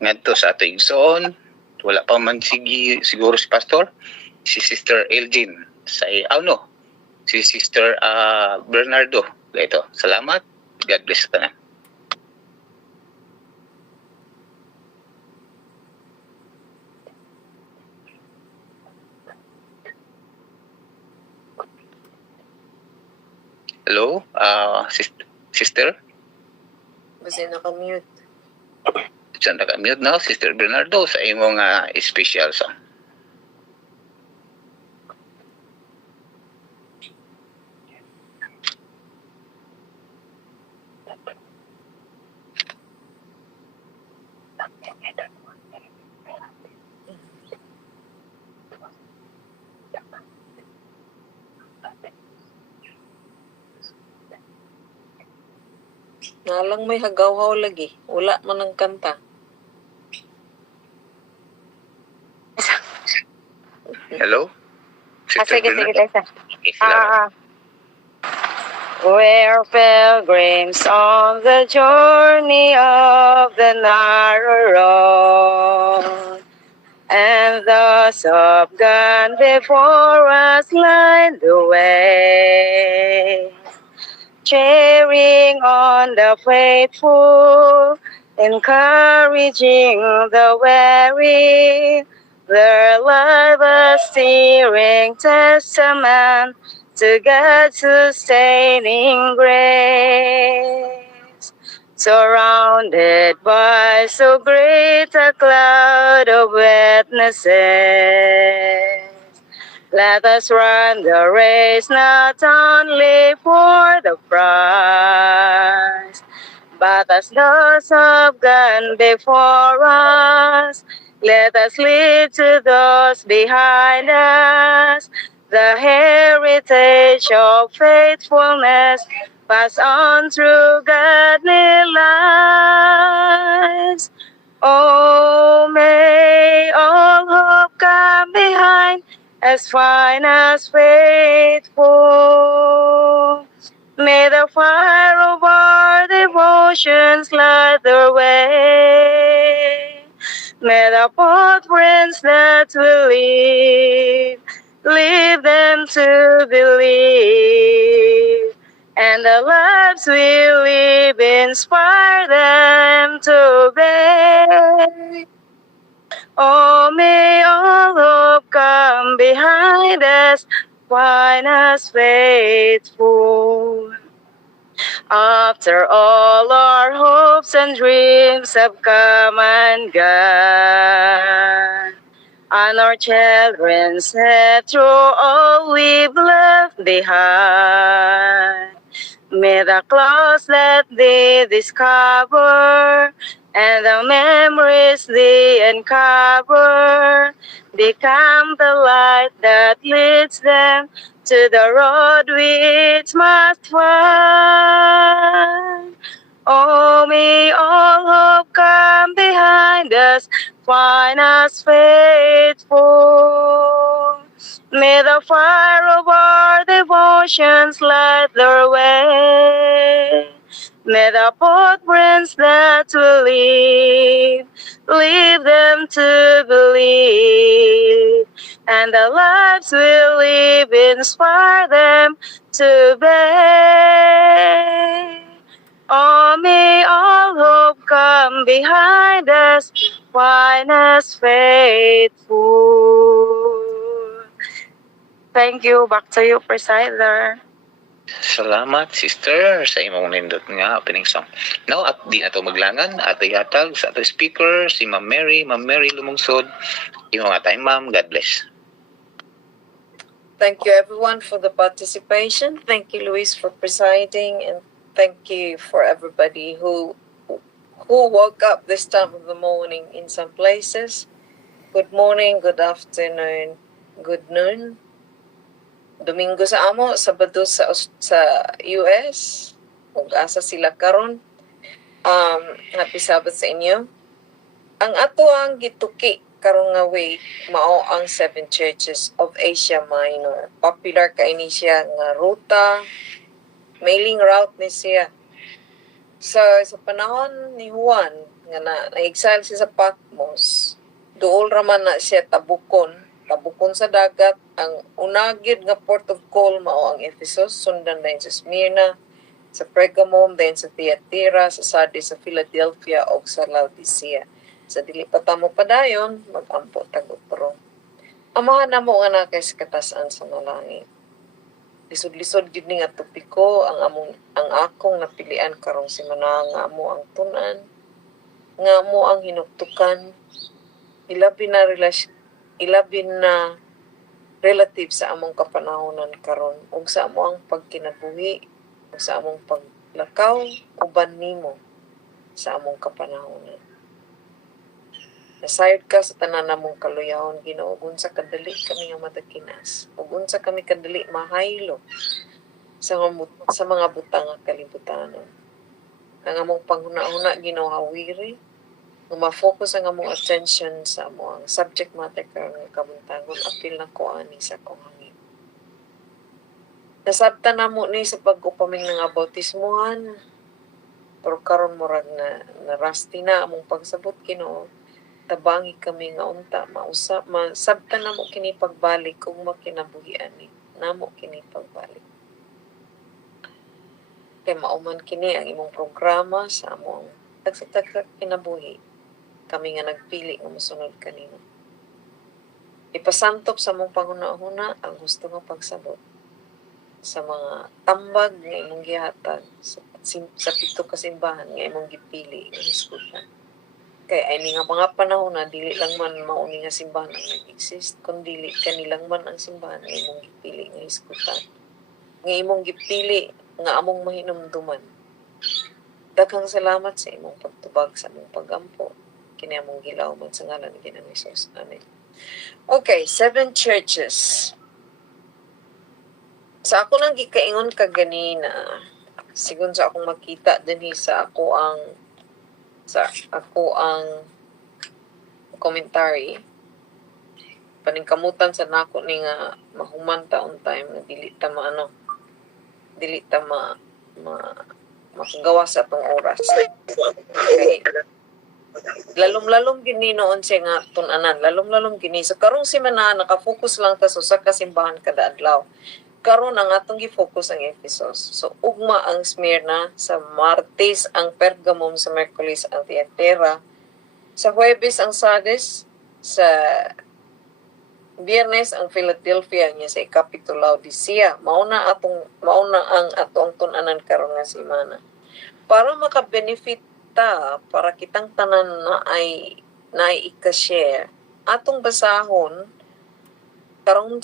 ngadto sa ato igsoon, wala pa man siguro si pastor, si Sister Elgin sa no, si Sister Bernardo. Ito, salamat. God bless ka na. Hello, sister? Basta naka-mute. Saan naka-mute na, Sister Bernardo, sa imong special song. Nalang may hagaw-haw lagi. Wala man ang kanta. Hello? Sister Sige, Bernardo? Tessa. Okay, salamat. We're pilgrims on the journey of the narrow road, and thus have gone before us line the way, cheering on the faithful, encouraging the weary, their life a steering testament to God's sustaining grace. Surrounded by so great a cloud of witnesses, let us run the race not only for the prize, but as those have gone before us, let us lead to those behind us the heritage of faithfulness passed on through godly lives. Oh, may all hope come behind as fine as faithful. May the fire of our devotions light their way. May the footprints that will lead them to believe, and the lives we live inspire them to obey. Oh, may all hope come behind us, find us faithful. After all our hopes and dreams have come and gone, and our children have through all we've left behind, may the clouds that they discover and the memories they uncover become the light that leads them to the road which must find. Oh, may all hope come behind us, find us faithful. May the fire of our devotions light their way. May the footprints that will lead them to believe, and the lives we live inspire them to obey. Oh, may all hope come behind us, find us faithful. Thank you. Back to you, Presider. Salamat, sister, sa imong nindot nga opening song. Now, at di na ito maglangan, at ihatag sa ato speaker, si Ma'am Mary Lumungsod. Yung mga time, ma'am. God bless. Thank you everyone for the participation. Thank you, Luis, for presiding, and thank you for everybody who woke up this time of the morning in some places. Good morning, good afternoon, good noon. Domingo sa amo, Sabado sa US. Ug asa sila karon. Happy Sabbath sa inyo. Ang ato ang gituki karong nga way mao ang 7 churches of Asia Minor. Popular kay ni siya nga ruta, mailing route ni siya. Sa panahon ni Juan nga na-exile siya sa Patmos, dool raman na siya tabukon sa dagat. Ang unagid nga port of call mao ang Ephesus, sundan din sa Smyrna, sa Pergamum, then sa Thyatira, sa Sardis, sa Philadelphia, o sa Laodicea. Sa dili pa tamo padayon, mag-ampo tag-utro. Amahan na mo nga na kay sa katasan sa nalangit. Lisod-lisod gid ni nga topiko ang akong napilian karong semana nga amo ang tunan, nga amo ang hinuktukan, ilabin na relative sa among kapanahonan karon ug sa amo ang pagkinabuhi ug sa among paglakaw uban nimo sa among kapanahonan. Nasayod ka sa tanan namong kaluyahon, Ginoo, ug unsa kadali kami nga madakinas, ug unsa kami kadali mahaylo sa mga butang nga kalibutanon. Ang among panghuna-huna, Ginoo, hawiri, nga ma-focus ang among attention sa among subject matter karon nga kabuntagon, apil na ko ani sa akong hangin. Nasabtan namo ni sa pag-upaming nga bautismuhan, pero karon murag na rusty na among pagsabot, Ginoo. Tabangi kami nga unta masabtan namo kini pagbalik kung makinabuhian ni namo kini pagbalik. Kay mauman kini ang imong programa sa among tagsa kinabuhi. Kami nga nagpili nga mosunod kanimo. Ipasantop sa among panghuna-huna ang gusto nga pagsabot sa mga tambag nga imong gihatag sa pito ka simbahan nga imong gipili nga iskutan. Kaya ay nga mga panahon na dili lang man mauni nga simbahan ang nag-exist, kundi kanilang man ang simbahan nga imong gipili nga iskutan. Nga imong gipili nga among mahinumduman. Daghang salamat sa imong pagtubag sa among pagampo. Kini among gilaw man sa ngalan ni Ginoong Hesus. Amen. Okay, 7 churches. Sa ako nang gikaingon kaganina, sigun sa akong makita dinhi sa ako ang commentary, paningkamutan sa nako ni nga mahuman taon time na dili ta makagawa sa atong oras. Okay. Lalom-lalom gini noon siya nga tunanan, lalom-lalom gini. So karong semana nakafocus lang ta sa kasimbahan kada adlaw. Karon ang atong gi-focus ang Ephesus. So ugma ang Smyrna, sa Martes ang Pergamum, sa Miyerkules ang Thyatira, sa Huwebes ang Sardis, sa Biyernes ang Philadelphia niya sa Ikapito Laodicea. Mauna ang atong tunanan karon nga semana. Para maka-benefit ta, para kitang tanan na ay ika-share, atong basahon karong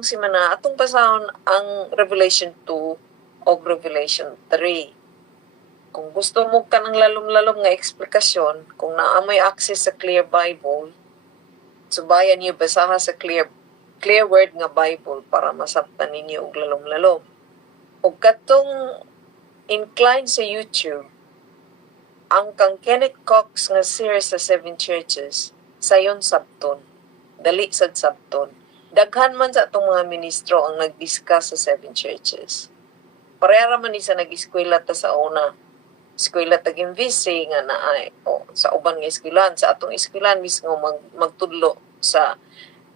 semana atong basahon ang Revelation 2 o Revelation 3. Kung gusto mo ka ng lalom-lalom nga eksplikasyon, kung naamoy access sa Clear Bible, subayan niyo basaha sa Clear Word nga Bible para masabtan ninyo og lalom-lalom. Ug katong incline sa YouTube, ang kang Kenneth Cox nga series sa 7 churches, sayon sabton, dali sad sabton. Daghan man sa atong mga ministro ang nag-discuss sa 7 churches. Pareha man ni sa nag-eskwela ta sa una. Eskwela taging VC nga naay sa uban nga eskwelahan, sa atong eskwelahan mismo magtudlo sa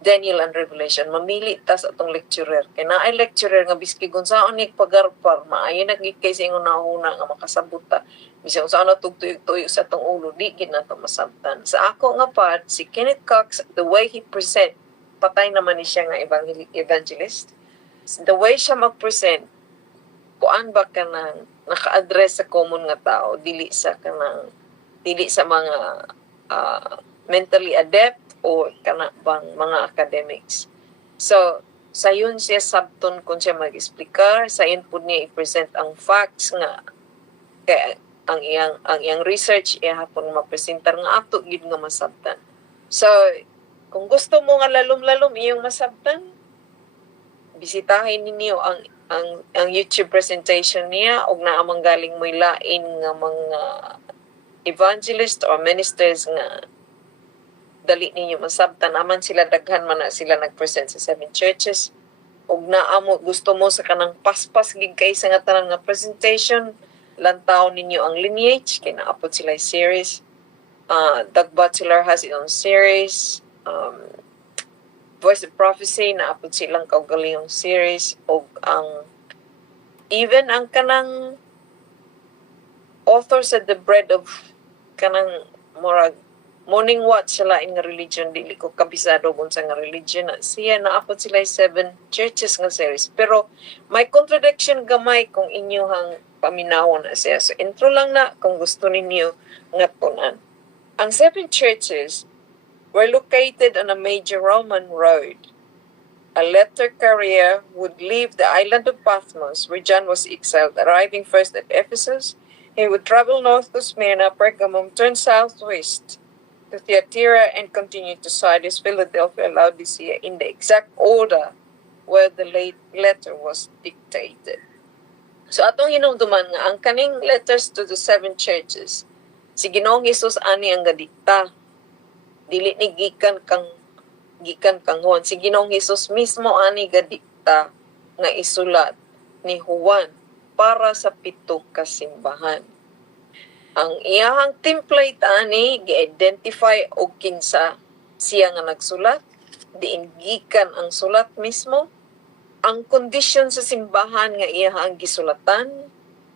Daniel and Revelation. Mamili ta sa atong lecturer. Kaya naay lecturer nga biski kung saan ni pagarpar, maayo nagkikay sa ingon nauna nga makasabot ta. Bisang saan na tugtuyog-tuyog sa atong ulo, di gid nato masabtan. Sa ako nga part, si Kenneth Cox, the way he present, patay naman ni siya nga evangelist. The way siya mag-present, kuan ba ka nang naka-address sa common nga tao, dili sa mga mentally adept o kana bang mga academics. So, sayon siya sabton kung siya mag-explicar, sayon po niya i-present ang facts nga kaya ang iyang research iya hapon mapresentar nga ato gid nga masabtan. So, kung gusto mo nga lalom-lalom iyong masabtan, bisitahin ninyo ang YouTube presentation niya og naamang galing mo'y lain nga mga evangelist or ministers nga dali ninyo masabtan. Aman sila daghan man na sila nag-present sa 7 churches. Og naamo gusto mo sa kanang paspas gig kay sa nga tanan nga presentation, lantaw ninyo ang lineage kay naapod sila series. Doug Butler has its own series. Voice of Prophecy, naapod silang kaugalingong series. O even ang kanang author sa The Bread of kanang murag morning watch sila in nga religion, dili ko kabisado kung sa nga religion na siya, naapod sila 7 churches nga series, pero may contradiction gamay kung inyong paminawon na siya. So intro lang na kung gusto ninyo nga tunan. Ang 7 churches were located on a major Roman road. A letter carrier would leave the island of Patmos, where John was exiled, arriving first at Ephesus. He would travel north to Smyrna, Pergamum, turn southwest to Thyatira, and continue to Sardis, Philadelphia, Laodicea, in the exact order where the letter was dictated. So atong hinumduman nga, ang kaning letters to the 7 churches, si Ginoong Hesus ani ang gadikta. Dili ni gikan kang Juan. Si Ginoong Hesus mismo ani gadikta nga isulat ni Juan para sa 7 kasimbahan. Ang iyahang template ani gi-identify og kinsa siya nga nagsulat, diin gikan ang sulat mismo, ang kondisyon sa simbahan nga iyahang gisulatan,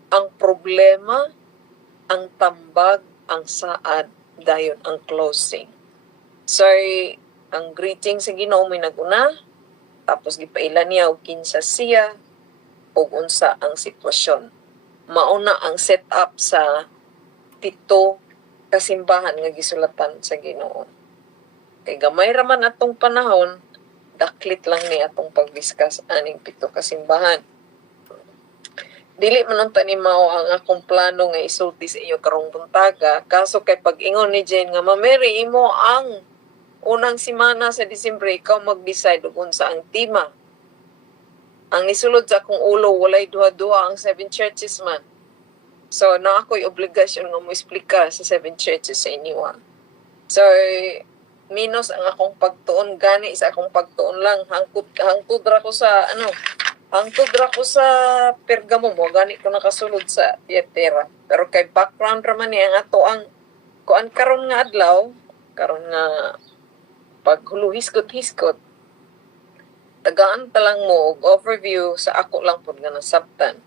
ang problema, ang tambag, ang saad, dayon ang closing. So, ang greeting sa Ginoo may naguna, tapos gipailan niya og kinsa siya ug unsa ang sitwasyon. Mauna ang setup sa 7 kasimbahan nga gisulatan sa Ginoo. Kay gamay ra man atong panahon, daklit lang ni atong pag-discuss aning 7 kasimbahan. Dili man unta ni mao ang akong plano nga isulti sa inyo karong buntaga, kaso kay pag-ingon ni Jane nga Mary, imo ang unang semana sa Disyembre ikaw mag-decide kung unsa ang tema. Ang isulod sa akong ulo, walay duha-duha ang 7 churches man. So, na ako'y obligasyon nga mo explica sa 7 churches sa inyo. So, minus ang akong pagtuon, gani sa akong pagtuon lang. Hangtod ra ko sa, Pergamum, o gani ko nakasulod sa Thyatira. Pero kay background raman niya, ang ato ang, kuan karon nga adlaw, karon nga paghuluhiskot-hiskot, tagaan talang mo og overview sa ako lang po nga nasabtan.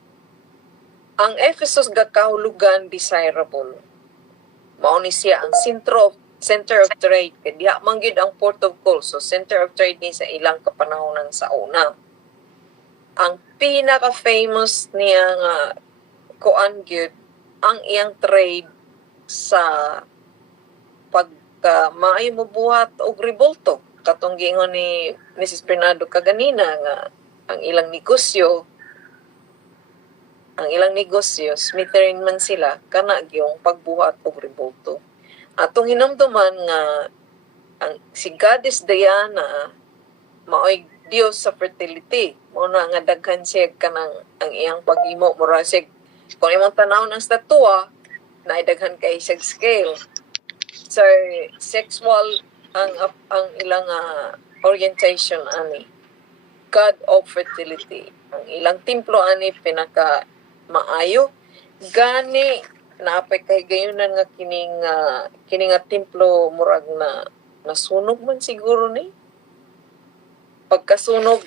Ang Ephesus gakahulugan desirable. Mao ni siya ang center of trade. Kaya diha man gyud ang port of call. So center of trade ni sa ilang kapanahonan sa una. Ang pinaka-famous niya nga kuan gyud ang iyang trade sa maayo mo buhat og revolto. Katong giingon ni Mrs. Bernardo kaganina nga ang ilang negosyo, smitherin man sila, kana yung pagbuhat og revolto. Atong hinumduman nga si Goddess Diana maoy Dios sa fertility. Muna nga daghan siya kanang ang iyang paghimo mura siya. Kung imong tanaw ng statua, naidaghan kay siya scale. So sexual ang ilang orientation ani. God of fertility. Ang ilang templo ani pinaka maayo, gani naapay kay gayunan nga kining templo murag na nasunog man siguro ni. Pagkasunog,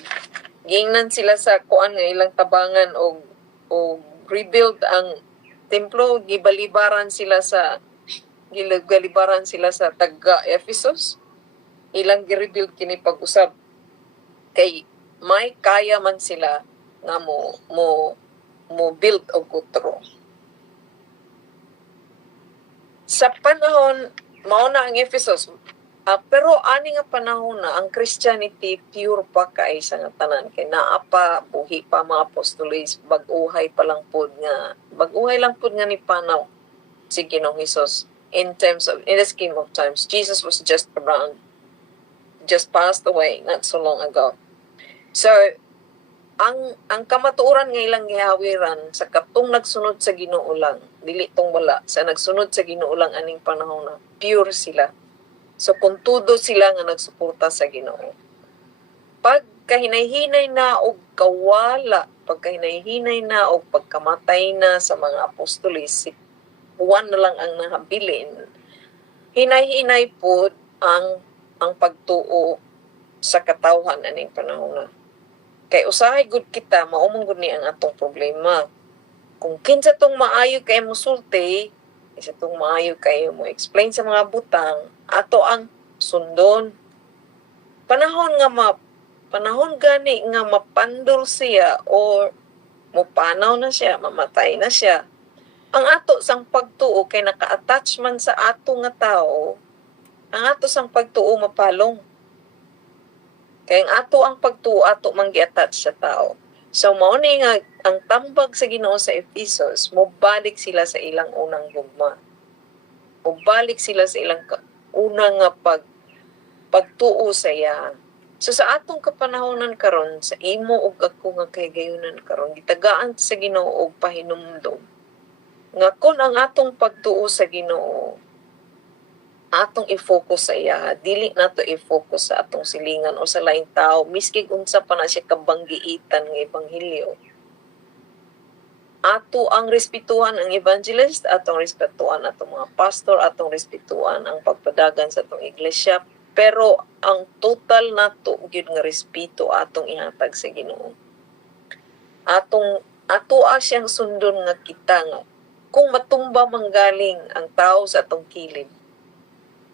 gingnan sila sa kuan nga ilang tabangan o rebuild ang templo, gibalibaran sila sa taga Ephesus. Ilang gi-rebuild kini pag-usab kay may kaya man sila nga mo build og kutro. Sa panahon mao na ang Ephesus, pero ani nga panahon na ang Christianity pure pa kay sa nga tanan, kay naa pa buhi pa mga apostoles, bag-uhay lang pud nga ni panaw si Ginoong Hesus in the scheme of times. Jesus was just passed away not so long ago. So ang kamatuoran nga ilang gihawiran sa katong nagsunod sa Ginoo lang, dili tong wala sa nagsunod sa Ginoo lang aning panahon na pure sila. So kung tudo sila nga nagsuporta sa Ginoo, pag kahinay-hinay na og kawala, pagkahinay-hinay na og pagkamatay na sa mga apostoles, si Juan na lang ang nahabilin. hinay-hinay po ang pagtuo sa katawhan aning panahon na. Kay usahay gud kita maumong gud ni ang atong problema. Kung kinsa tong maayo kay mo sulti, isa tong maayo kay mo explain sa mga butang, ato ang sundon. Panahon gani nga mapandol siya or mupanaw na siya, mamatay na siya. Ang ato sang pagtuo kay naka-attach man sa ato nga tao, ang ato sang pagtuo mapalong. Kay ang pagtuo ato man gi-attach sa tao. So mao ni nga ang tambag sa Ginoo sa Efesos, mobalik sila sa ilang unang gugma. Mobalik sila sa ilang unang nga pagtuo sa iya. So sa atong kapanahonan karon, sa imo ug ako nga kahigayunan karon, gitagaan sa Ginoo og pahinumdom. Nga kun ang atong pagtuo sa Ginoo, atong i-focus sa iya, dili nato i-focus sa atong silingan o sa laing tao, miski unsa pa na siya kabanggiitan ng ebanghelyo. Ato ang respetuhan ang evangelist, atong respetuhan atong mga pastor, atong respetuhan ang pagpadagan sa atong iglesia, pero ang total nato gyud nga respeto atong ihatag sa Ginoo. Ato siyang sundon nga kita nga kung matumba manggaling ang tao sa atong kilid,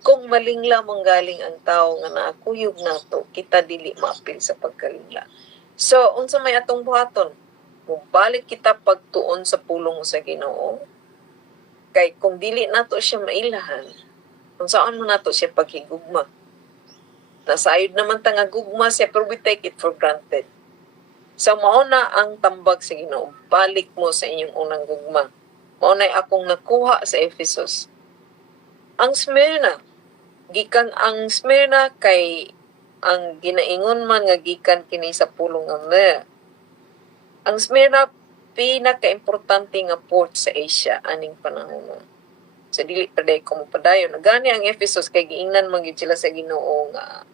kung malingla manggaling ang tao nga naakuyog nato, kita dili maapil sa pagkalingla. So unsa may atong buhaton? Mubalik kita pagtuon sa pulong sa Ginoo. Kay kung dili nato siya mailahan, unsaon man nato siya paghigugma? Nasayod naman ta nga gugma siya, pero we take it for granted. So mao na ang tambag sa Ginoo, balik mo sa inyong unang gugma. Mao na akong nakuha sa Efesos. Ang Smyrna, gikan ang Smyrna kay ang ginaingon man nga gikan kini sa pulong nga Myra. Ang Smyrna pinaka-importante nga port sa Asia aning panahon. Sa dili pa day ko mopadayon. Gani ang Efesos kay giingnan man gid sila sa Ginoo nga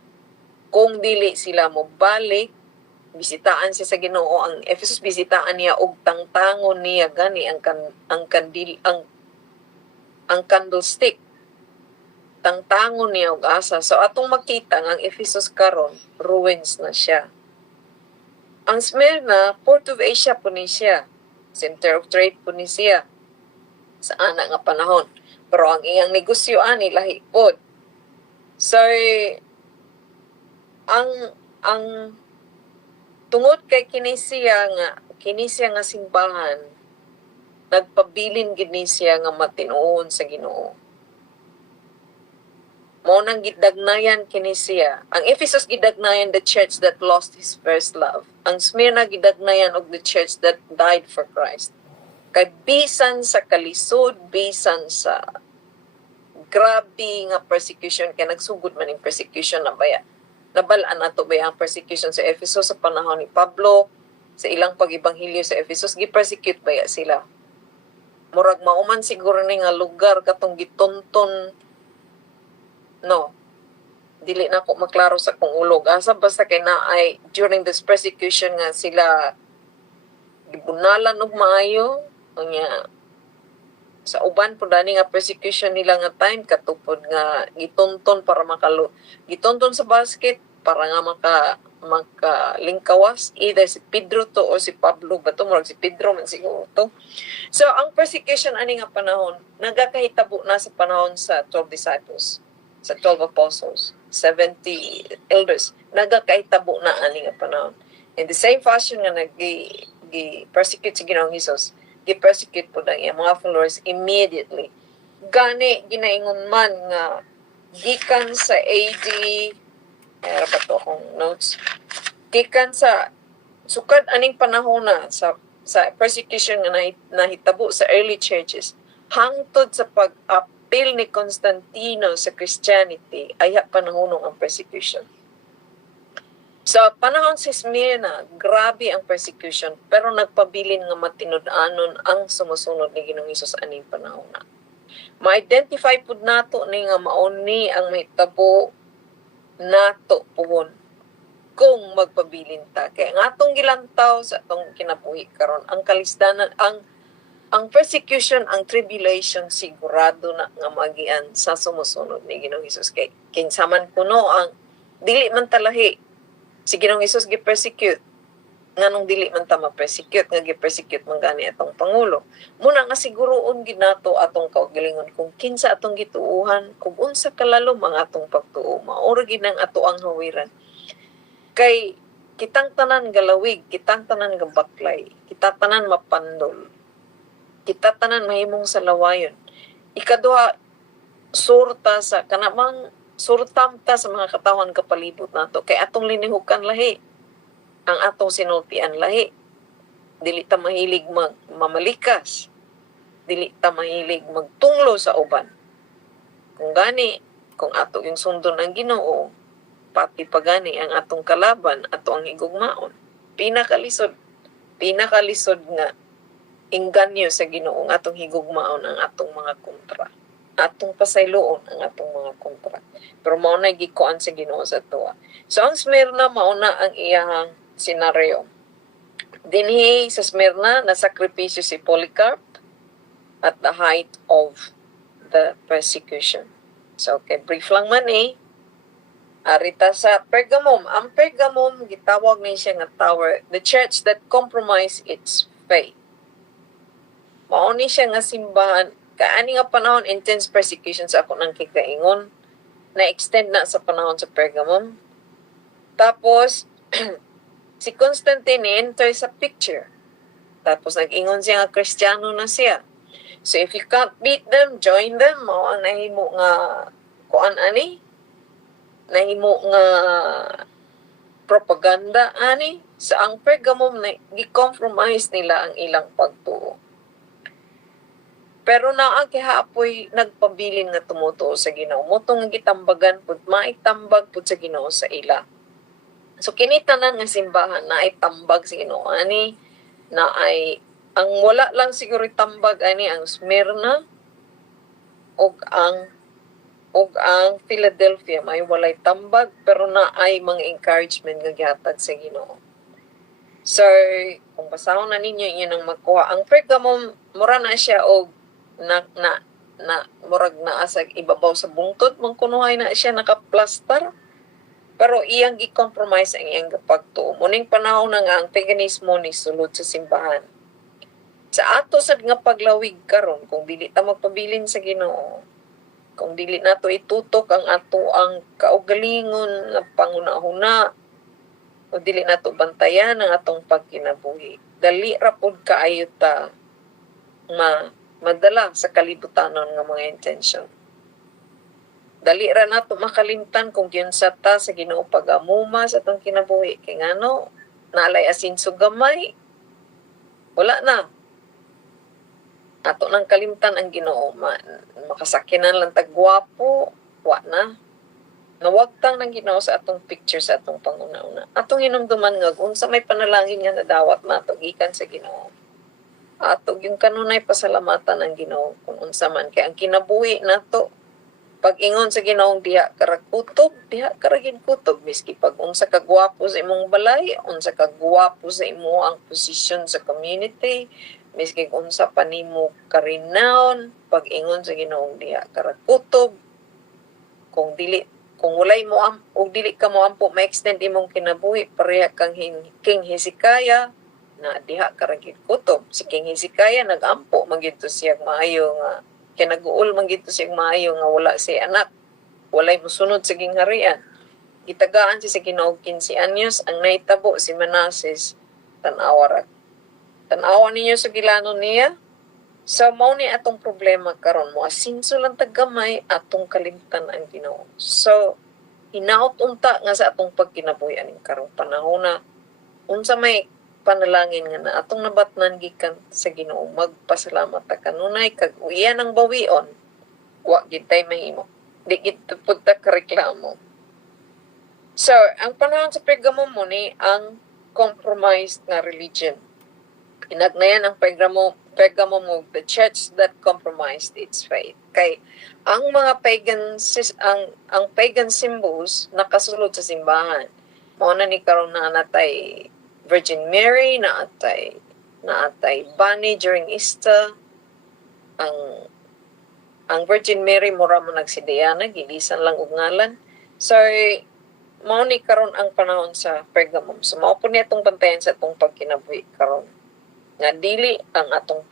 kung dili sila mo balik, bisitaan siya sa Ginoo. Ang Efesos bisitaan niya og tangtangon niya gani ang candlestick. Tangtangon niya og asa. So atong makita nga ang Efesos karon ruins na siya. Ang Smyrna, Port of Asia po ni siya. Center of trade po ni siya sa ana nga panahon. Pero ang iyang negosyo ani lahi pod. So ang tungod kay kini siya nga simbahan, nagpabilin gid ni siya nga matinuon sa Ginoo. Mao nang gidagnayan kini siya. Ang Ephesus gidagnayan the church that lost his first love. Ang Smyrna gidagnayan og the church that died for Christ. Kay bisan sa kalisod, bisan sa grabe nga persecution, kay nagsugod man yung persecution na baya. Nabalaan nato ba ang persecution sa Ephesus sa panahon ni Pablo, sa ilang pag-ibanghilyo sa Ephesus, gi-persecute baya sila. Murag mauman siguro ni nga lugar katong gitonton, no, dili na ko maklaro sa kong ulog. Asa basta kay naay during this persecution nga sila gibunalan og maayo, nga sa uban po dani nga persecution nila nga time katupod nga gitonton para gitonton sa basket para nga makalingkawas either si Pedro to o si Pablo ba to, murag si Pedro man siguro to. So ang persecution ani nga panahon nagakahitabo na sa panahon sa 12 disciples, sa 12 apostles, 70 elders, nagakahitabo na ani nga panahon. In the same fashion nga persecute si Ginoong Hesus, gi-persecute po ng mga followers immediately. Gani, ginaingon man nga, gikan sa AD, mayroon pa to akong notes, gikan sa, sukad aning panahon na, sa persecution nga nahitabo sa early churches, hangtod sa pag-appeal ni Constantino sa Christianity, ay panahonong ang persecution. So, panahon si Smyrna, grabe ang persecution, pero nagpabilin nga matinud-anon ang sumusunod ni Ginoong Hesus aning panahon na. Ma-identify pud nato ni nga mauni ang mahitabo nato puhon kung magpabilin ta. Kaya ang atong gilantaw sa atong kinabuhi karon, ang kalisdanan, ang ang persecution, ang tribulation sigurado na nga magian sa sumusunod ni Ginoong Hesus kay kinsaman kuno ang dili man talahi si Ginoong Hesus gi-persecute nganong dili man ta ma-persecute nga gi-persecute man gani atong pangulo. Muna nga siguroon gid nato atong kaugalingon kung kinsa atong gituuhan, kung unsa kalalom ang atong pagtuo, maoro gid ang ato ang hawiran. Kay kitang tanan galawig, kitang tanan gabaklay, kita tanan mapandol, kita tanan mahimong sa lawayon. Ikaduha, surta sa kanamang surtam ta sa mga katawan kapalibot nato kay atong linihukan lahi ang atong sinultian lahi. Dili ta mahilig mamalikas, dili ta mahilig magtunglo sa uban. Kung gani, kung ato yung sundon ang Ginoo, pati pagani ang atong kalaban ato ang higugmaon. Pinakalisod nga inganyo sa Ginoo nga atong higugmaon ang atong mga kontra. Atong pasayloon ang atong mga kontra. Pero mao na gikuan sa Ginoo sa tuwa. So ang Smyrna mao na ang iyang senaryo. Dinhi sa Smyrna nasakripisyo si Polycarp at the height of the persecution. So okay, brief lang man arita sa Pergamum. Ang Pergamum gitawag ni siya nga tower, the church that compromised its faith. Mao ni siya nga simbahan. Kaani nga panahon intense persecution sa ako nang kikaingon na extend na sa panahon sa Pergamum. Tapos si Constantine enter sa picture. Tapos nag-ingon siya nga Kristiyano na siya. So if you can't beat them, join them. Mao ang nahimo nga kuan ani? Nahimo nga propaganda ani sa ang Pergamum na gi-compromise nila ang ilang pagtuo. Pero naa kihapoy nagpabilin nga tumutuo sa Ginoo. Motong nga gitambagan pud maitambag pud sa Ginoo sa ila. So kini tanan nga simbahan na ay tambag sa Ginoo ani na ay ang wala lang siguro tambag ani ang Smyrna og ang Philadelphia may walay tambag pero na ay mga encouragement nga gihatag sa Ginoo. So kung basahon na ninyo inyo nang magkuha ang Pergamum mura na siya og murag na asag ibabaw sa bungtod man kunuhay na siya nakaplastar. Pero iyang gi-compromise ang iyang pagtuo. Muning panahon na nga ang paganismo ni sulod sa simbahan. Sa ato sad nga paglawig karon kung dili ta magpabilin sa Ginoo, kung dili nato itutok ang ato ang kaugalingon nga panghuna-huna, o dili nato bantayan ang atong pagkinabuhi, dali ra pud kaayo ta madala sa kalibutanon nga mga intention. Dali ra nato makalimtan kung kinsa ta sa Ginoo pag-amuma sa atong kinabuhi kay ngano nalay asin so gamay wala na ato nang kalimtan ang Ginoo makasakinan lang tag gwapo wa na nawagtang ng Ginoo sa atong picture sa atong panguna-una atong hinumduman nga unsa may panalangin nga nadawat nato gikan sa Ginoo ato yung kanunay pasalamatan ang Ginoo kung unsa man kay ang kinabuhi nato pag-ingon sa Ginoong diha karag kutob, diha karagin kutob. Miski pag unsa ka gwapo sa imong balay, unsa ka gwapo sa imo ang posisyon sa community, miski unsa pa nimo ka-renown, pag-ingon sa Ginoong diha karag kutob. Kung walay mo og dili ka mo ampo ma-extend imong kinabuhi, pareha kang King Hezekiah na diha karagin kutob. Si King Hezekiah nagampo magito siya maayo nga kaya nag-uul man gito siyang maayo nga wala si anak. Walay musunod sa gingharian. Gitagaan siya sa Ginoo 15 anyos. Ang naitabo si Manasseh tanawa ninyo sa gilanon niya. So, mao ni atong problema karon mo. Asinso lang tagamay atong kalimtan ang Ginoo. So, hinaot unta nga sa atong pagkinabuhi aning karong panahon na unsa may panalangin nga na atong nabatnan gikan sa Ginoo magpasalamat ta kanunay kag uyan ang bawion wa gid tay mahimo di gid pud ta kareklamo. So ang panahon sa Pergamum mo ni ang compromised nga religion inagnayan ang Pergamum mo the church that compromised its faith kay ang mga ang pagan symbols nakasulod sa simbahan mao na ni karon na natay Virgin Mary na atay na atay bani during Easter. Ang Virgin Mary mura mo nagsideyana, gilisan lang og ngalan. So mao ni karon ang panahon sa Pergamum. So mao po niya itong bantayan sa itong pagkinabuhi karon. Nga dili ang atong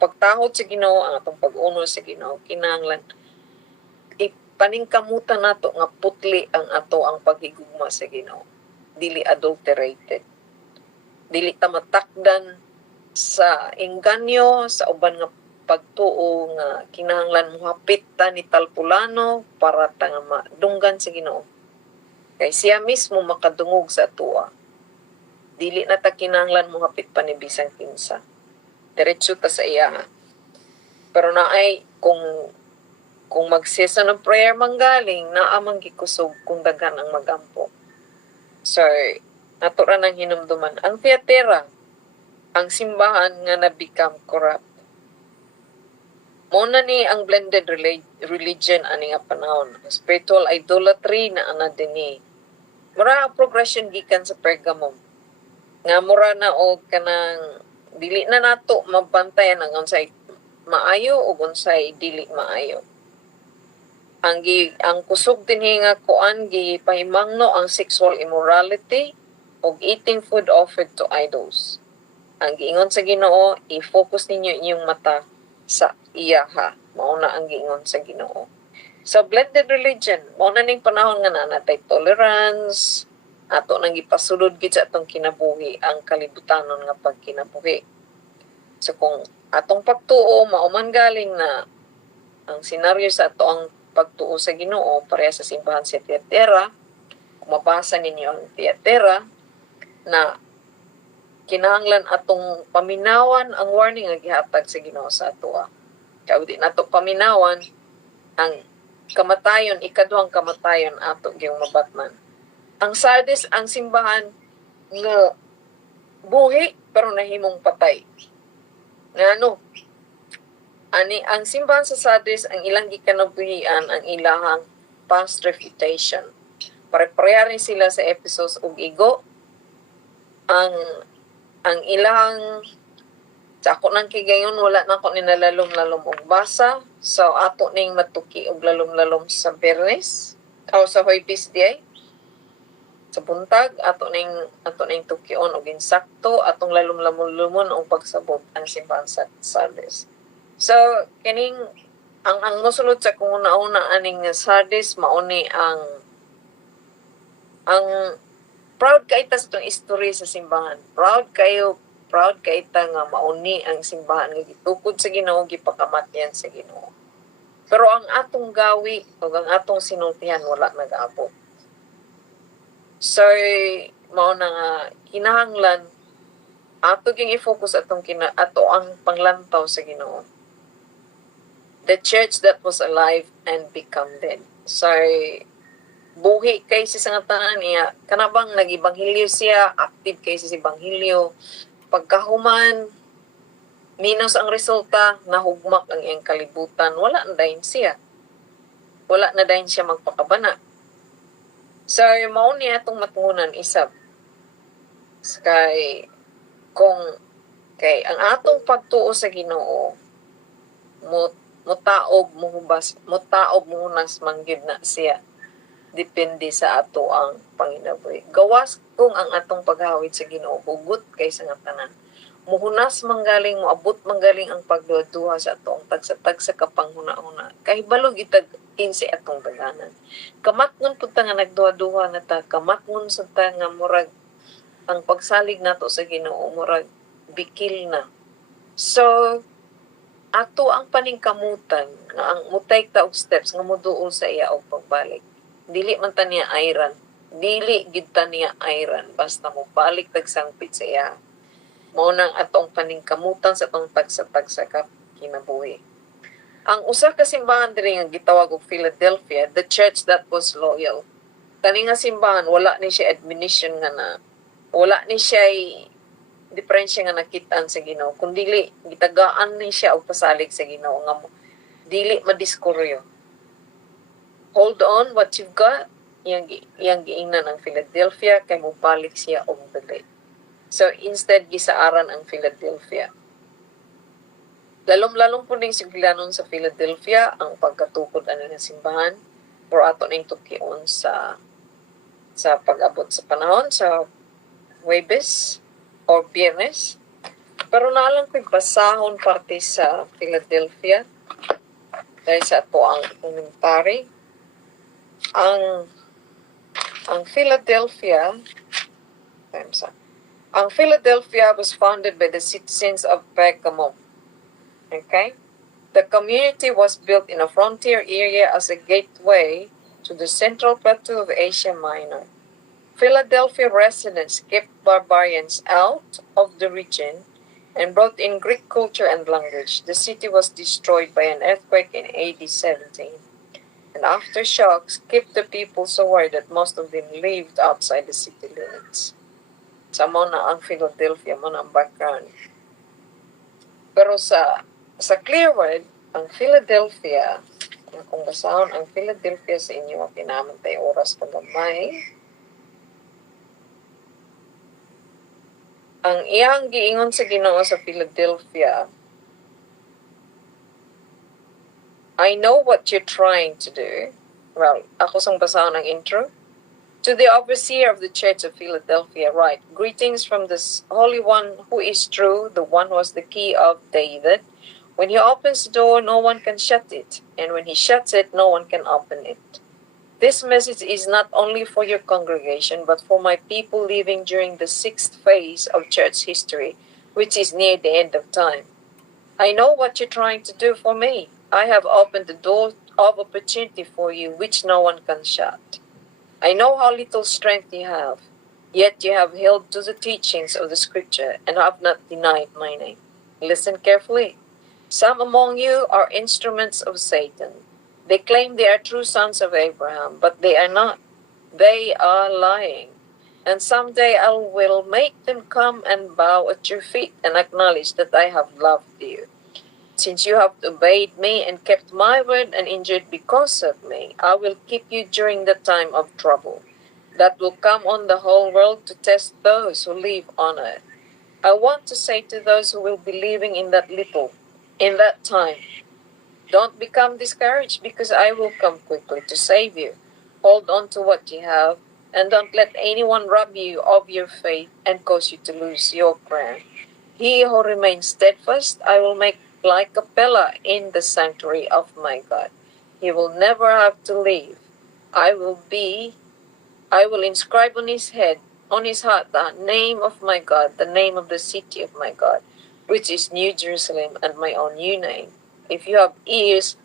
pagtahod sa Ginoo, ang atong pag-uno sa Ginoo kinahanglan ipaningkamutan nato nga putli ang ang paghigugma sa Ginoo. Dili adulterated. Dili ta matakdan sa engganyo, sa uban nga pagtuo nga kinahanglan mo hapit ta ni talpulano para ta nga madunggan sa Ginoo. Kay siya mismo makadungog sa tuwa. Dili na ta kinahanglan mo hapit pa ni bisang kinsa. Diretso ta sa iya. Pero naay kung mag-season of prayer manggaling, naamang gikusog kung daghan ang magampo. So, nato ra nang hinumduman. Ang Thyatira, ang simbahan nga na-become corrupt. Muna ni ang blended religion ani nga panahon. Spiritual idolatry na ana dinhi. Mura progression gikan sa Pergamum. Nga mura na og kanang dili na nato mabantayan ang unsay maayo ug unsay dili maayo. Ang kusog dinhi nga kuan gipahimangno ang sexual immorality ug eating food offered to idols. Ang giingon sa Ginoo, i-focus ninyo inyong mata sa iya ha. Mao na ang giingon sa Ginoo. So blended religion, mao na ning panahon nga natay tolerance, ato nang gipasulod gid sa atong kinabuhi ang kalibutanon nga pagkinabuhi. So kung atong pagtuo mao man galing na ang senaryo sa ato ang pagtuo sa Ginoo pareha sa simbahan sa Thyatira, kung mabasa ninyo ang Thyatira na kinahanglan atong paminawan ang warning nga gihatag sa Ginoo sa atoa. Kaya di nato paminawan ang kamatayon, ikaduhang kamatayon ato gyung mabatman. Ang Sardis, ang simbahan nga buhi pero nahimong patay. Ngano? Ani ang simbahan sa Sardis ang ilang gikanabuhian ang ilahang past refutation. Pare-pareha rin sila sa Ephesus ug Igo. Ang ilang sa ako nang kigayon wala na ako ninalalom-lalom og basa. So ato ning matuki og lalom-lalom sa Bernes o sa Huwebes diay. Sa buntag ato ning tukion og insakto atong lalom-lamon og pagsabot ang simbahan sa Sardis. So kining ang mosulod sa kung una-una aning Sardis mauni ang proud kay ta sa itong history sa simbahan. Proud kay ta nga mauni ang simbahan nga gitukod sa Ginoo, gipakamatyan sa Ginoo. Pero ang atong gawi o ang atong sinultihan wala nag-aabot. So mao na nga kinahanglan ato ging i-focus ato ang panglantaw sa Ginoo. The church that was alive and become dead. So buhi kay si sangatanan niya, kanabang nag-ibanghilyo siya, active kay si ibanghilyo, pagkahuman, minus ang resulta, nahugmak ang iyang kalibutan, wala na dahin siya. Wala na dahin siya magpakabana. So, mao niya itong matungunan isab. Kay ang atong pagtuo sa Ginoo, mutaob muhunas manggid na siya. Depende sa ato ang panginabuhi. Gawas kung ang atong paghawid sa Ginoo hugot kay sa nga tanan. Muhunas manggaling, moabot manggaling ang pagduha sa atong tagsa-tagsa kapanghuna-huna. Kay balog itag kinsi atong daganan. Kamatngon pud ta nga nagduha-duha na ta, kamatngon sa ta nga murag ang pagsalig nato sa Ginoo murag bikil na. So ato ang paningkamutan nga ang mutay ta og steps nga moduol sa iya og pagbalik. Dili man ta niya ayran. Dili gid ta niya ayran basta mo balik tagsangpit sa iya. Mao nang atong paningkamutan sa atong tagsa-tagsa ka kinabuhi. Ang usa ka simbahan diri nga gitawag og Philadelphia, the church that was loyal. Kani nga simbahan wala ni siya admonition nga wala ni siya diferensya nga nakitaan sa Ginoo, kundi gitagaan ni siya og pasalig sa Ginoo nga dili madiskuryo. Hold on what you've got. Yang giingnan ng Philadelphia kay mobalik siya og dali. So instead gisaaran ang Philadelphia. Lalong-lalong po ning siglanon sa Philadelphia ang pagkatukod ani nga simbahan for ato ning tukion sa pag-abot sa panahon sa Huwebes or Biyernes. Pero naalang ko'y basahon parte sa Philadelphia dahil sa ato ang komentary. Ang Philadelphia was founded by the citizens of Pergamum. Okay? The community was built in a frontier area as a gateway to the central plateau of Asia Minor. Philadelphia residents kept barbarians out of the region and brought in Greek culture and language. The city was destroyed by an earthquake in AD 17. And aftershocks kept the people so worried that most of them lived outside the city limits. Sa mo na ang Philadelphia, mo na ang background. Pero sa Clearword, ang Philadelphia, kung basahon ang Philadelphia sa inyo, pinamantay oras pagamay. Ang iyang giingon sa Ginoo sa Philadelphia, I know what you're trying to do. Well, ako sang basahon ang intro. To the overseer of the Church of Philadelphia, write, greetings from the Holy One who is true, the one who has the key of David. When he opens the door, no one can shut it. And when he shuts it, no one can open it. This message is not only for your congregation, but for my people living during the sixth phase of church history, which is near the end of time. I know what you're trying to do for me. I have opened the door of opportunity for you, which no one can shut. I know how little strength you have, yet you have held to the teachings of the Scripture and have not denied my name. Listen carefully. Some among you are instruments of Satan. They claim they are true sons of Abraham, but they are not. They are lying. And someday I will make them come and bow at your feet and acknowledge that I have loved you. Since you have obeyed me and kept my word and endured because of me, I will keep you during the time of trouble that will come on the whole world to test those who live on earth. I want to say to those who will be living in that time, don't become discouraged because I will come quickly to save you. Hold on to what you have and don't let anyone rob you of your faith and cause you to lose your crown. He who remains steadfast, I will make like a pillar in the sanctuary of my God. He will never have to leave. I will inscribe on his heart, the name of my God, the name of the city of my God, which is New Jerusalem, and my own new name. If you have ears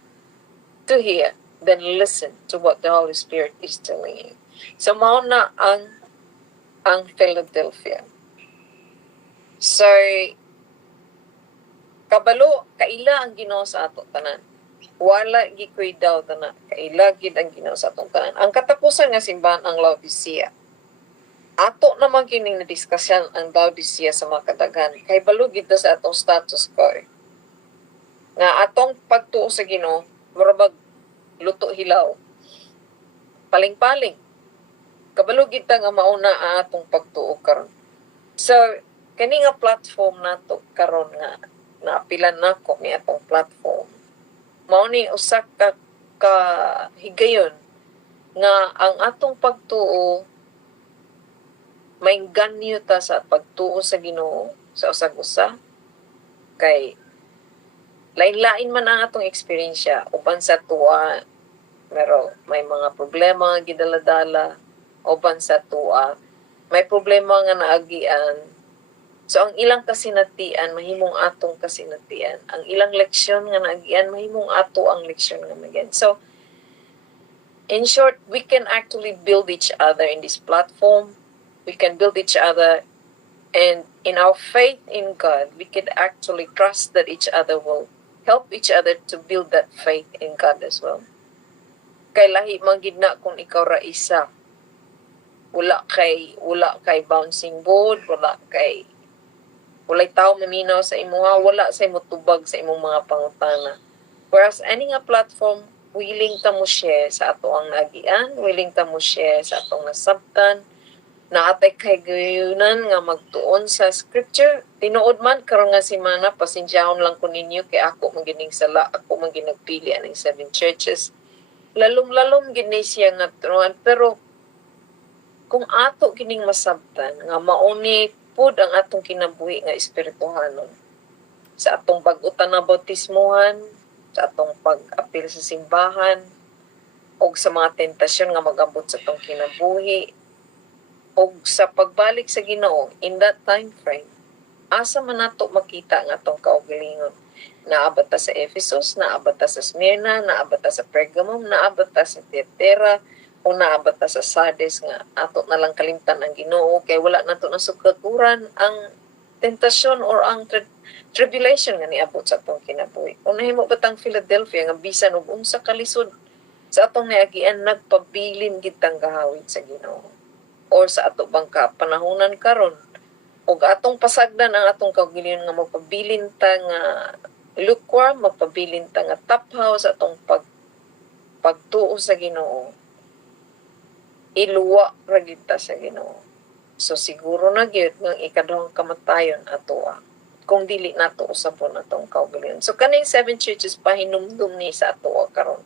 to hear, then listen to what the Holy Spirit is telling you. So, mao na ang Philadelphia. So, kabalo, kaila ang Ginoo sa ato tanan. Wala gikoy daw tanan. Kaila gid ang Ginoo sa atong tanan. Ang katapusan nga simbahan ang Laodicea. Ato naman kining na-discussion ang Laodicea sa mga kadaghan. Kay balo gid sa atong status quo. Nga atong pagtuo sa Ginoo, murabag luto hilaw. Paling-paling. Kabalo gid nga mauna ang atong pagtuo karon. So, kani nga platform nato karon nga naapilan nako ni atong platform. Mao ni usa ka higayon nga ang atong pagtuo maingganyo ta sa pagtuo sa Ginoo sa usag-usa kay lain-lain man ang atong eksperyensya uban sa tuwa pero may mga problema nga gidala-dala uban sa tuwa may problema nga naagian. So, ang ilang kasinatian, mahimong atong kasinatian. Ang ilang leksyon nga naagian, mahimong ato ang leksyon nga nagyan. So, in short, we can actually build each other in this platform. We can build each other. And in our faith in God, we can actually trust that each other will help each other to build that faith in God as well. Kay lahi magid na kung ikaw ra isa. Wala kay bouncing board, walay tao maminaw sa imuha, wala sa imo tubag sa imong mga pangutana. Whereas any nga platform, willing ta mo share sa ato ang nagian, willing ta mo share sa atong nasabtan, naatay kay gayunan nga magtuon sa scripture. Tinuod man karon nga si Mana, pasensyahon lang ko ninyo kay ako magining sala, ako man ginagpili aning 7 churches. Lalom-lalom gini siya nga turuan, pero kung ato gining masabtan nga mauni pud ang atong kinabuhi nga espirituhanon sa atong pag-utan na bautismuhan, sa atong pag-apil sa simbahan, o sa mga tentasyon nga mag-abot sa atong kinabuhi, o sa pagbalik sa Ginoo in that time frame, asa man nato makita nga atong kaugalingon. Naabot ta sa Ephesus, naabot ta sa Smyrna, naabot ta sa Pergamum, naabot ta sa Thyatira, o naabot ta sa Sardes nga ato na lang kalimtan ang Ginoo kay wala nato na sugaturan ang tentasyon or ang tribulation nga niabot sa atong kinabuhi. O nahimo batang Philadelphia nga bisan og unsa ka lisod sa atong niagian nagpabilin gid tang gahawid sa Ginoo. Or sa ato bang kapanahunan karon ug atong pasagdan ang atong kaugalingon nga magpabilin ta nga lukewarm, magpabilin ta nga taphaw sa atong pagtuo sa Ginoo. Iluwa ra gid ta sa Ginoo. So siguro na gyud nga ikaduhang kamatayon atoa kung dili nato usabon atong kaugalingon. So kaning 7 churches pahinumdum ni sa atoa karon.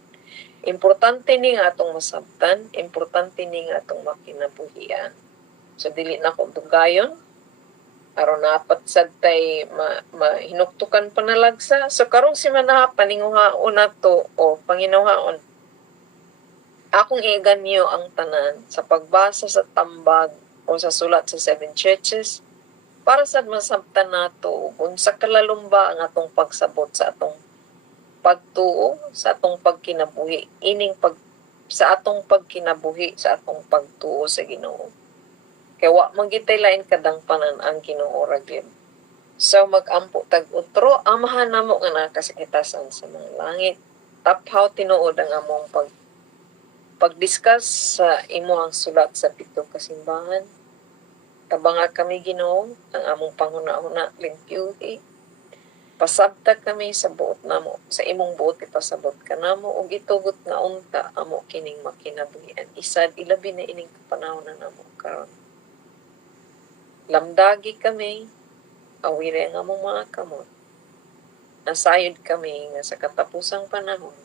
Importante ni nga atong masabtan, importante ni nga atong makinabuhian. So dili na ko dugayon aron napat sad tay mahinuktukan panalagsa. So karong si Mana paninguhaon nato o panginawhaon. Akong iganyo ang tanan sa pagbasa sa tambag o sa sulat sa 7 churches para sad masabtan nato unsa kalalumba ang atong pagsabot sa atong pagtuo, sa atong pagkinabuhi, sa atong pagkinabuhi, sa atong pagtuo sa Ginoo. Kaya wa man gitay lain kadangpanan ang Ginoo ra gyud. So mag-ampo tag utro, amahan namo nga nakasakitasan sa mga langit. Taphaw tinuod ang among pag-discuss sa imo ang sulat sa 7 kasimbahan. Tabanga kami Ginoo ang among panghuna-huna limpyuhi. Pasabtag kami sa buot namo, sa imong buot ipasabot ka namo ug itugot nga unta amo kining makinabuhian. Isad ilabi na ining kapanahon na namo karon. Lamdagi kami, awire ang among mga kamot. Nasayod kami nga sa katapusang panahon,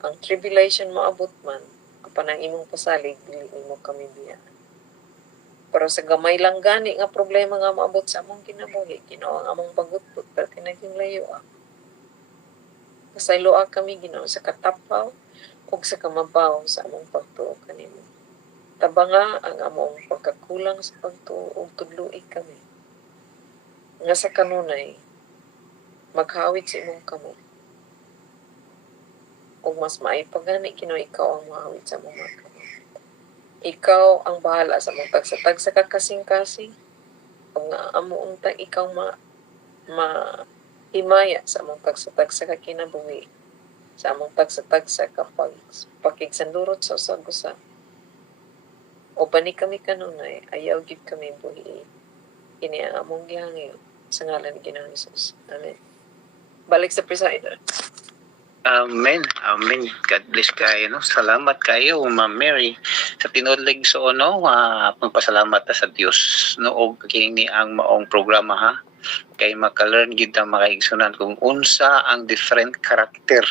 ang tribulation moabot man, apan ang imong pasalig dili nimo kami biya. Pero sa gamay lang gani nga problema nga maabot sa among kinabuhi, Ginoo ang among pagutpot pero naging layo. Kasayloa kami Ginoo sa katapaw ug sa kamabaw sa among pagtuo kanimo. Tabanga ang among pagkakulang sa pagtuo ug tudloi kami. Nga sa kanunay maghawid sa imong kamot. Ug mas maipagani Ginoo ikaw ang mahawid sa among kamot. Ikaw ang bahala sa mong tagsatag sa kakasing-kasing. Kung nga amo untang ikaw himaya sa mong tagsatag sa kakinabuhi. Sa among tagsatag sa kapag pakigsandurot sa usag-usa. O bani kami kanunay, ayaw gid kami buhi. Kini ang among gihangyo sa ngalan ni Ginoong Hesus. Amen. Balik sa presider. Amen. Amen. God bless kayo. No? Salamat kayo, Ma'am Mary. Sa tinudlig so pagpasalamat ta sa Dios. No? O kini ang maong programa ha. Kay maka-learn gid ang makaigsunan kung unsa ang different character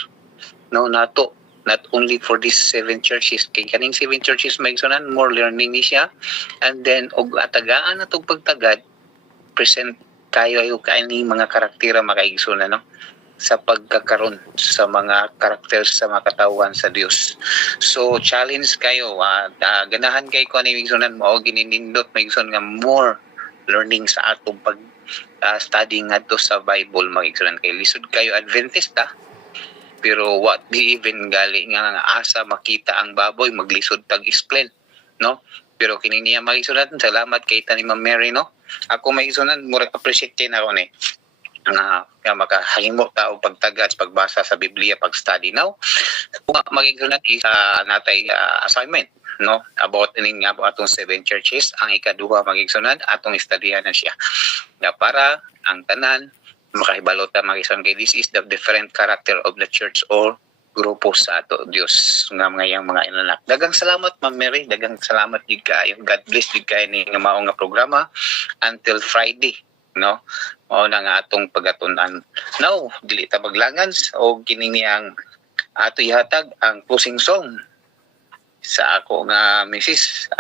no nato. Not only for these 7 churches. Kay kaning 7 churches maigsunan, more learning ni siya. And then, og atagaan na itong pagtagad, present kayo kaning mga karaktera makaigsunan, no? Sa pagkakaroon sa mga karakter sa mga katawan sa Dios. So challenge kayo, ganahan kay ko ani igsunan mo gininindot maigsunan nga more learning sa atong pag study ngadto sa Bible magigsunan kay lisod kayo Adventista. Pero what di even gali nga asa makita ang baboy maglisod tag explain, no? Pero kini niya magigsunan salamat kay ta ni Ma'am Mary, no? Ako magigsunan murag appreciate kay na ko ni nga makahimo ta og pagtagad pagbasa sa Biblia pag-study now magigsunan isa natay assignment no about ining nga atong 7 churches ang ikaduha magigsunan atong istudyahan na siya na para ang tanan makahibalo ta magigsunan kay this is the different character of the church or grupo sa ato Dios nga ngayang mga inanak. Dagang salamat Ma'am Mary, dagang salamat gid kayo. God bless gid kayo ni nga mao nga programa until Friday, no? Mao na nga atong pagatun-an. Now, dili ta maglangan og kini niyang ato ihatag ang closing song sa ako nga Mrs.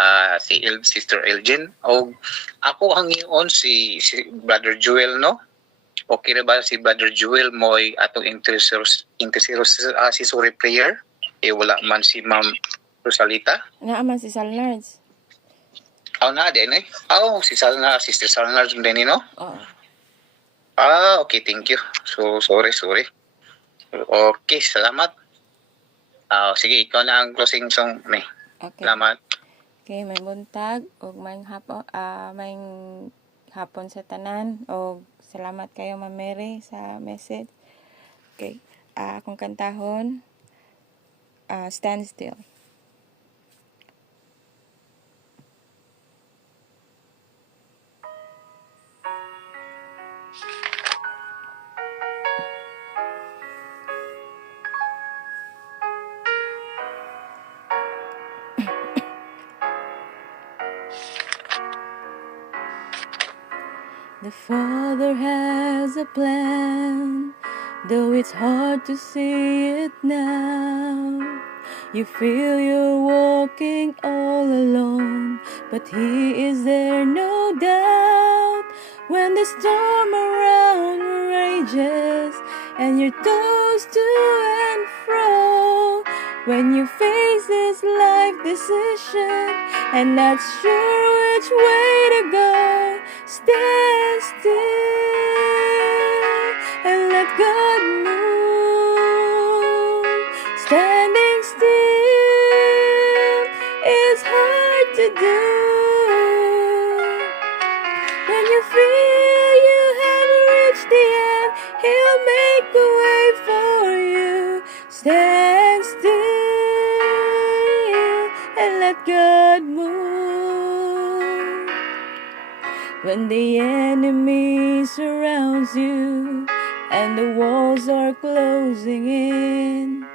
Sister Elgin o ako hangion si Brother Joel, no? Okay na ba si Brother Joel mo'y atong intercessory prayer? Wala man si Ma'am Rosalita. Naaman si Salnards. Na din eh. Si Sister Salnar din no? Oo. Okay, thank you. So, sorry. Okay, salamat. Sige, ikaw na ang closing song, May. Okay. Salamat. Okay, may buntag ug may hapon sa tanan og salamat kayo Ma'am Mary sa message. Okay. Akong kantahon Stand Still. The Father has a plan, though it's hard to see it now. You feel you're walking all alone, but He is there, no doubt. When the storm around rages and you're tossed to and fro, when you face this life decision and not sure which way to go, stand still and let God move. Standing still is hard to do. When you feel you have reached the end, He'll make a way for you. Stand still and let God move. When the enemy surrounds you and the walls are closing in,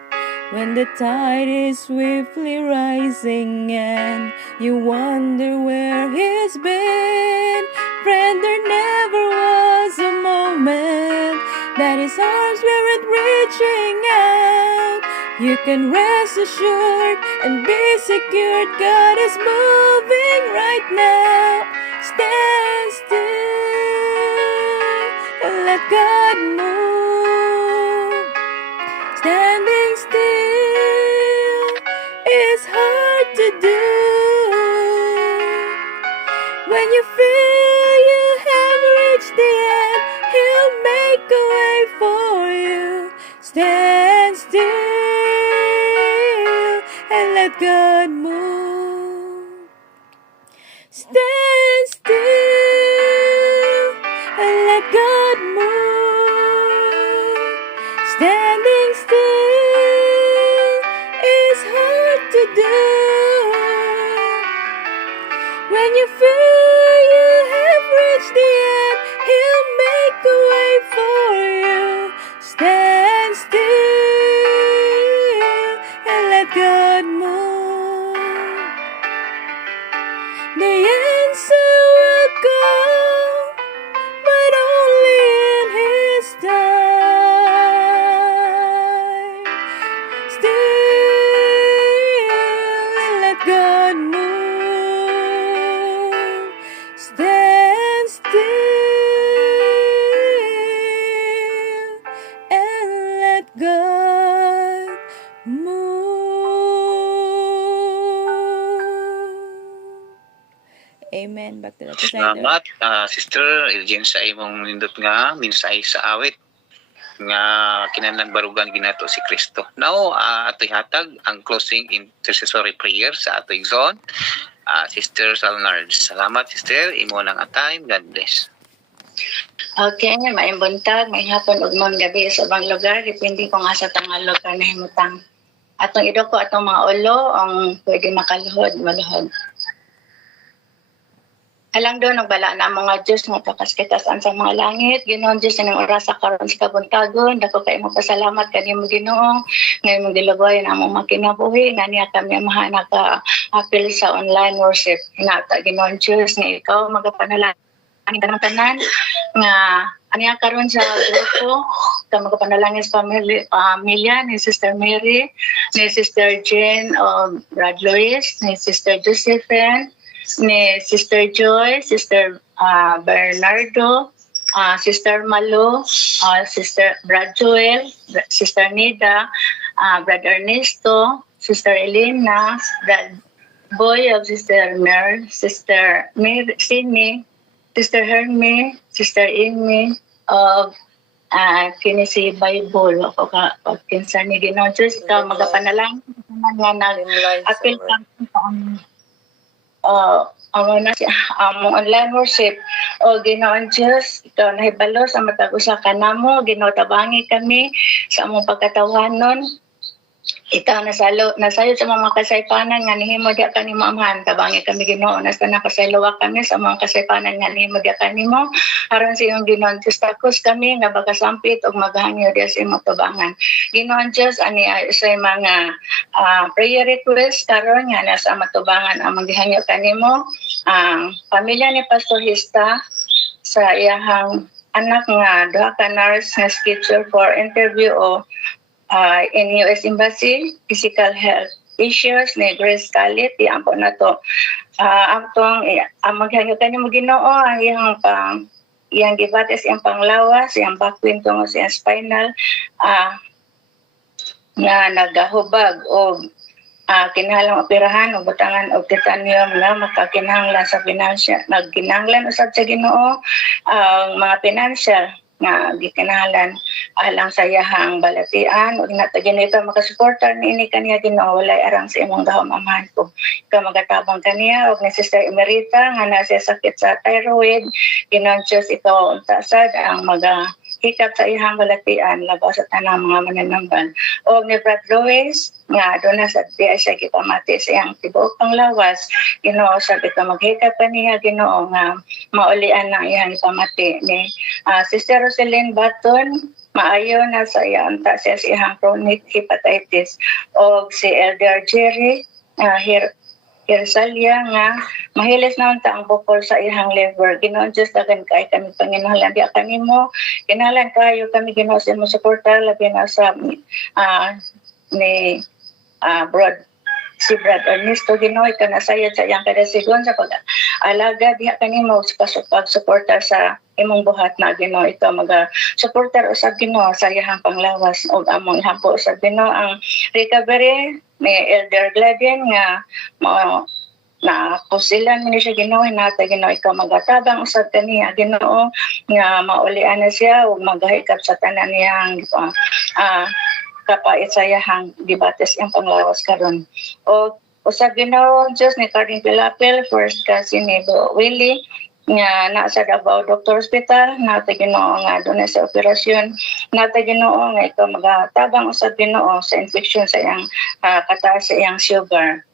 when the tide is swiftly rising and you wonder where He's been, friend, there never was a moment that His arms weren't reaching out. You can rest assured and be secured, God is moving right now. Stand still and let God move. Standing still is hard to do. When you feel you have reached the end, He'll make a way for you. Stand still and let God move. Stand still and let God move. Standing still is hard to do. When you feel you have reached the end, He'll make a way for you. Stand still and let God move. The answer will come, but only in His time. Still and let God move. Stand still and let God move. Amen. Back to the presider. Salamat, Sister Elgin, sa imong nindot nga minsay sa awit nga kinahanglan barugan ginato si Kristo. Now, ato'y hatag ang closing intercessory prayer sa ato'y zone. Sister Salnard. Salamat, Sister. Imo nang time. God bless. Okay, may buntag, may hapon ug mga gabi sa ubang lugar, depende kung asa tangal lugar na himutang. Atong idoko atong mga ulo ang pwede makaluhod, maluhod. Alang doon, nagbala na mga Diyos nga kakaskitasaan sa mga langit. Ginoon Diyos ng oras sa karon sa kabuntagon. Dako kayo mo pasalamat kanimo Ginoo. Ngayon mong gilabay na among makinabuhi. Nga niya kami mahana ka apil sa online worship. Hinata Ginoon Diyos nga ikaw magapanalangin ka ng tanan. Nga aniya karon sa grupo. Ka magapanalangin sa pamilya ni Sister Mary, ni Sister Jane Brad Lewis, ni Sister Josephine, ni Sister Joy, Sister Bernardo, Sister Malo, Sister Brad Joel, Sister Nida, Brad Ernesto, Sister Elena, Brad Boy of Sister Mer, Sister Sydney, Sister Hermie, Sister Amy of kini si Bible ako ka kinsa ni Ginoo Diyos ka magapanalangin nga nag-apil ka na siya among online worship o Ginoon Diyos ikaw nahibalo sa matag usa ka namo Ginoo tabangi kami sa among pagkatawanon ikaw nasayo sa mga kasaypanan nga nihimo diya kanimo amahan tabangi kami Ginoo nasa nakasaylowa kami sa mga kasaypanan nga nihimo diya kanimo aron sa iyong Ginoon Diyos takos kami nga bagasampit og maghangyo diya sa imong tubangan Ginoon Diyos ani sa mga prayer request karon nga nasa matubangan ang maghangyo kanimo ang pamilya ni Pastor Hista sa iyahang anak nga duha ka nurse nga schedule for interview o in US Embassy, physical health issues ni Grace Scarlett, iyang po na to. Ang maghangyo kanimo Ginoo, ang iyang gibates, iyang panglawas, iyang bakwin tungo sa iyang spinal, nga nagahubag o kinahanglang operahan o butangan o titanium na makakinahanglan sa financial, nagkinahanglan usab sa Ginoo, ang mga financial nga gikinahanglan alang sa iyahang balatian ug natagin ito makasuportar niini kaniya Ginoo walay arang sa imong gahom amahan ko ikaw magatabang kaniya ug ni Sister Emerita nga nasa sakit sa thyroid Ginoon Diyos ikaw unta sad ang hikap sa iyang balatian labaw sa tanang mga mananambal o ni Brad Lewis nga doon na sa diya siya gipamati sa iyang tibuok panglawas Ginoo sa ka maghikap kaniya Ginoo nga maulian ng iyang ipamati ni Sister Roselyn Baton maayo na sa iyang siya sa iyang chronic hepatitis o si Elder Jerry Hirsalia nga mahilis na unta ang bukol sa ihang liver Ginoo Diyos dagan kay kami panginahanglan di kanimo kinahanglan kayo kami Ginoo sa imong suporta labi na sa ni si Brad Ernesto Ginoo ika nasayad sa iyang kadasigon sa pag-alaga diha kanimo sa pag-suporta sa imong buhat na Ginoo ito maga-suportar usab Ginoo sa iyang panglawas ug among ihampo usab Ginoo ang recovery ni Elder Gladden nga na kusilan mo siya Ginoo hinata Ginoo ikaw magatabang usab kaniya Ginoo nga maulian na siya ug maghikap sa tanan niyang kapait sa iyang dibates ang panglawas karon o usab Ginoo Diyos ni Carding Pilapil first cousin ni Willie nga nasa Davao Doctor Hospital nata Ginoo nga doon sa operasyon nata Ginoo nga ikaw magatabang usab Ginoo sa infection sa iyang kataas sa iyang sugar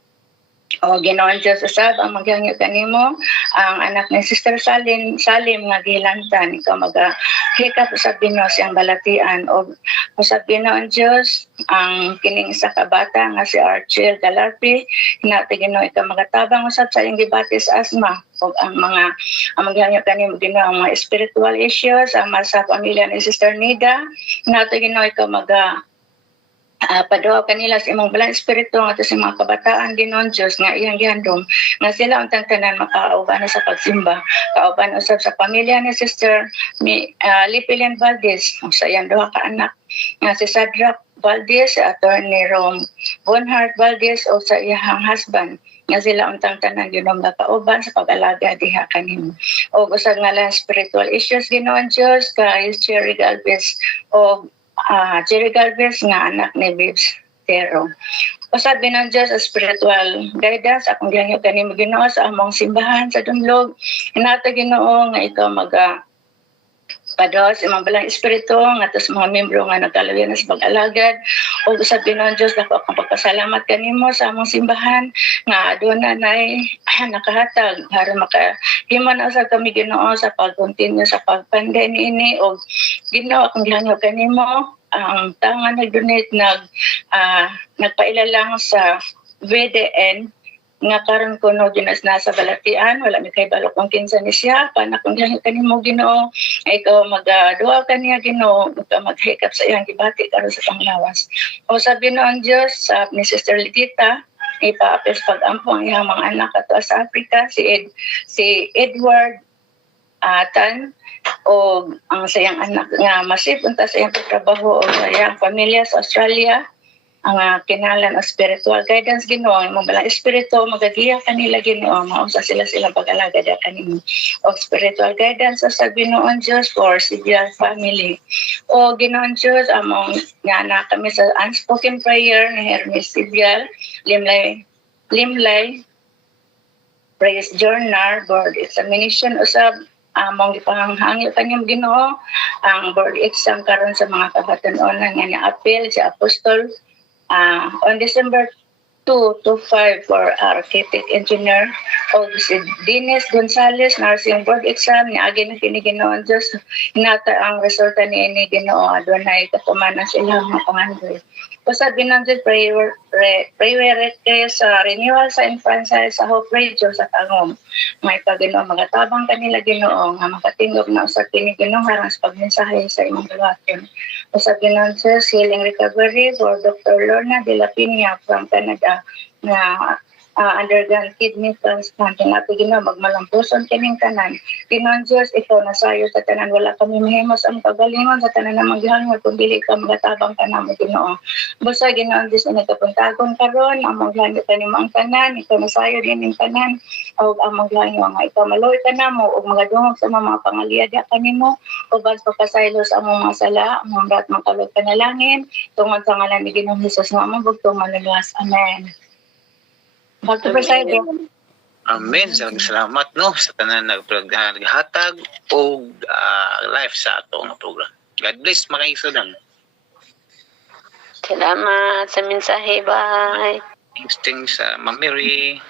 o Ginoon Diyos usab ang maghangyo kanimo ang anak ni Sister Salim nga gilantan ikaw maghikap usab Ginoo siyang balatian o usab Ginoon Diyos ang kining isa ka bata nga si Archel Galarpi nata Ginoo ikaw magatabang usab sa iyang diabetes asthma o ang maghangyo kanimo Ginoo ang mga spiritual issues ang sa pamilya ni Sister Nida nata Ginoo ikaw padaw kanila sa imong balang espiritu nga sa mga kabataan Ginoon Diyos nga iyang gihandom nga sila untang tanan makauban sa pagsimba kauban usab sa pamilya ni Sister Lipilian Valdez sa iyang duha ka anak nga si Sadrak Valdez Attorney Rom Bonhart Valdez o sa iyang husband nga sila untang tanan Ginoo makauban sa pag-alaga diha kanimo o usab nga lang spiritual issues Ginoon Diyos kay Cherry Galvez o Jerry Galvez nga anak ni Bibs Tero. Usab ng Diyos sa spiritual guidance akong gihangyo kanimo Ginoo sa among simbahan sa Dumlog. Hinata Ginoo nga ikaw Pados imong balang espiritu ngadto sa mga membro nga nagkalawian sa pag-alagad ug usab Ginoong Dios dako akong pagpasalamat kanimo sa among simbahan nga aduna nay nakahatag aron makahimo na usab kami Ginoo sa pag-continue sa pagpanday niini ug Ginoo akong gihangyo kanimo ang tangan nag-donate nagpailalang sa VDN nga karon kuno ginas nasa balatian wala mi kay balo kung kinsa ni siya paana kung gihangyo kanimo Ginoo ay ikaw magduwa kaniya Ginoo maghikap sa iyang gibati karon sa panglawas o sabi noon Dios sa ni Sister Lidita ipaapis pag-ampo ang iyang mga anak ato sa Africa si Edward Tan o ang sayang anak nga masip unta sa iyang trabaho o sa iyang pamilya sa Australia ang kinalan o spiritual guidance Ginoo imong balang espiritu magagiya kanila Ginoo mausa sila pag-alagad kanimo o spiritual guidance sa Ginoong Dios for Sibyal family o Ginoong Dios among nga na kami sa unspoken prayer ni Hermes Sibyal Limlay praise journal board examination usab among gipanghangyo kanyang Ginoo ang board exam karon sa mga kabatan-onan nga ni-appeal si Apostol on December 2 to 5 for architect engineer o si Dennis Gonzales nursing board exam ni agi na kini Ginoon Dios hinata ang resulta ni ini Ginoo adunay katumanan sila mga pangandoy usab Ginoon Dios priority sa renewal sa franchise sa Hope Radio sa Tangom may Ginoo magatabang kanila Ginoo nga makatingog na usab kini Ginoo harang sa pagmensahe sa imong buhaton usab Ginoon Dios healing recovery for Dr. Lorna de la Piña from Canada na undergone kidney transplant nato Ginoo magmalampuson kining tanan Ginoong Dios ikaw nasayo sa tanan wala kami mahimos ang pagalingon sa tanan namang gihangyo kung dili ka magatabang kanamo Ginoo busa Ginoong Dios na nagkapuntagon karon among gihangyo kanimo ang tanan ikaw nasayo dining tanan ug among gihangyo nga ikaw maluoy kanamo ug magadungog sa mga pangaliyada kanimo ug bas pagpasaylo sa among mga sala among brat makalog panalangin tungod sa ngalan ni Ginoong Hesus nga among bugtong manluwas amen. Dr. Presiding. Amen. Salamat no sa tanan naghatag og life sa ato nga program. God bless mga igsoon. Salamat sa mensahe. Bye. Thanks sa Ma'am Mary.